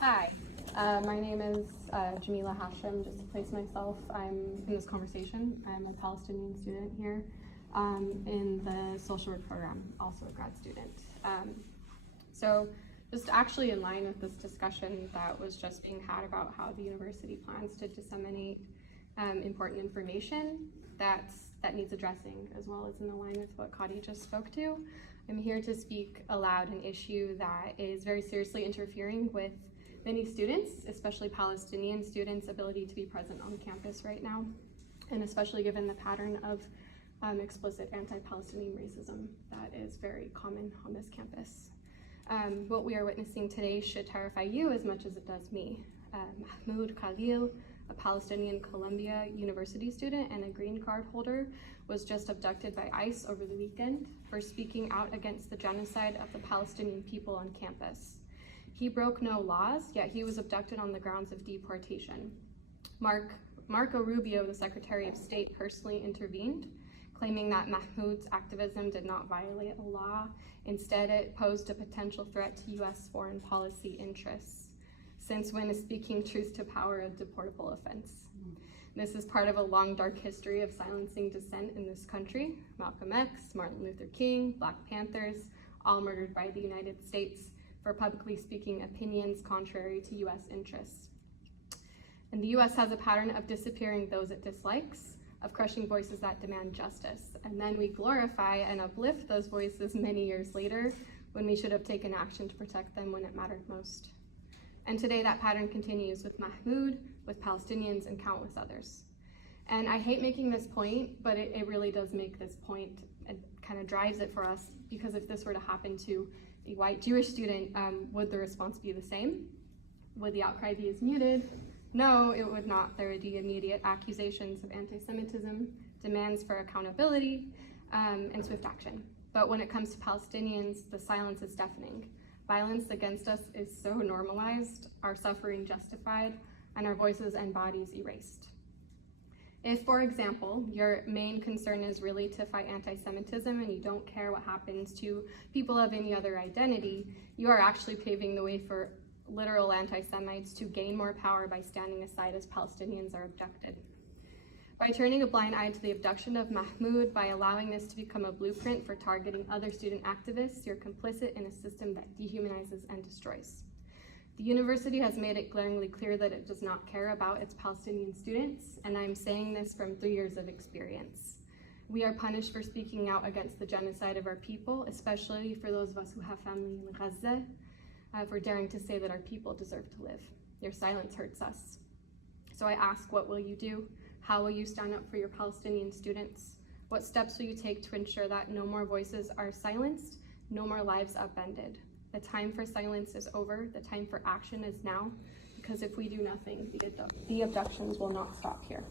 Hi, my name is Jamila Hashem. Just to place myself, I'm in this conversation. I'm a Palestinian student here in the social work program, also a grad student. So just actually in line with this discussion that was just being had about how the university plans to disseminate important information that needs addressing, as well as in line with what Kadi just spoke to. I'm here to speak aloud an issue that is very seriously interfering with many students, especially Palestinian students' ability to be present on campus right now, and especially given the pattern of explicit anti-Palestinian racism that is very common on this campus. What we are witnessing today should terrify you as much as it does me. Mahmoud Khalil, a Palestinian Columbia University student and a green card holder, was just abducted by ICE over the weekend for speaking out against the genocide of the Palestinian people on campus. He broke no laws, yet he was abducted on the grounds of deportation. Marco Rubio, the Secretary of State, personally intervened, claiming that Mahmoud's activism did not violate a law. Instead, it posed a potential threat to U.S. foreign policy interests. Since when is speaking truth to power a deportable offense? This is part of a long, dark history of silencing dissent in this country. Malcolm X, Martin Luther King, Black Panthers, all murdered by the United States for publicly speaking opinions contrary to U.S. interests. And the U.S. has a pattern of disappearing those it dislikes, of crushing voices that demand justice. And then we glorify and uplift those voices many years later when we should have taken action to protect them when it mattered most. And today that pattern continues with Mahmoud, with Palestinians, and countless others. And I hate making this point, but it really does make this point. It kind of drives it for us, because if this were to happen to a white Jewish student, would the response be the same? Would the outcry be as muted? No, it would not. There would be immediate accusations of anti-Semitism, demands for accountability, and swift action. But when it comes to Palestinians, the silence is deafening. Violence against us is so normalized, our suffering justified, and our voices and bodies erased. If, for example, your main concern is really to fight anti-Semitism and you don't care what happens to people of any other identity, you are actually paving the way for literal anti-Semites to gain more power by standing aside as Palestinians are abducted. By turning a blind eye to the abduction of Mahmoud, by allowing this to become a blueprint for targeting other student activists, you're complicit in a system that dehumanizes and destroys. The university has made it glaringly clear that it does not care about its Palestinian students, and I'm saying this from 3 years of experience. We are punished for speaking out against the genocide of our people, especially for those of us who have family in Gaza, for daring to say that our people deserve to live. Your silence hurts us. So I ask, what will you do? How will you stand up for your Palestinian students? What steps will you take to ensure that no more voices are silenced, no more lives upended? The time for silence is over. The time for action is now, because if we do nothing, the abductions will not stop here.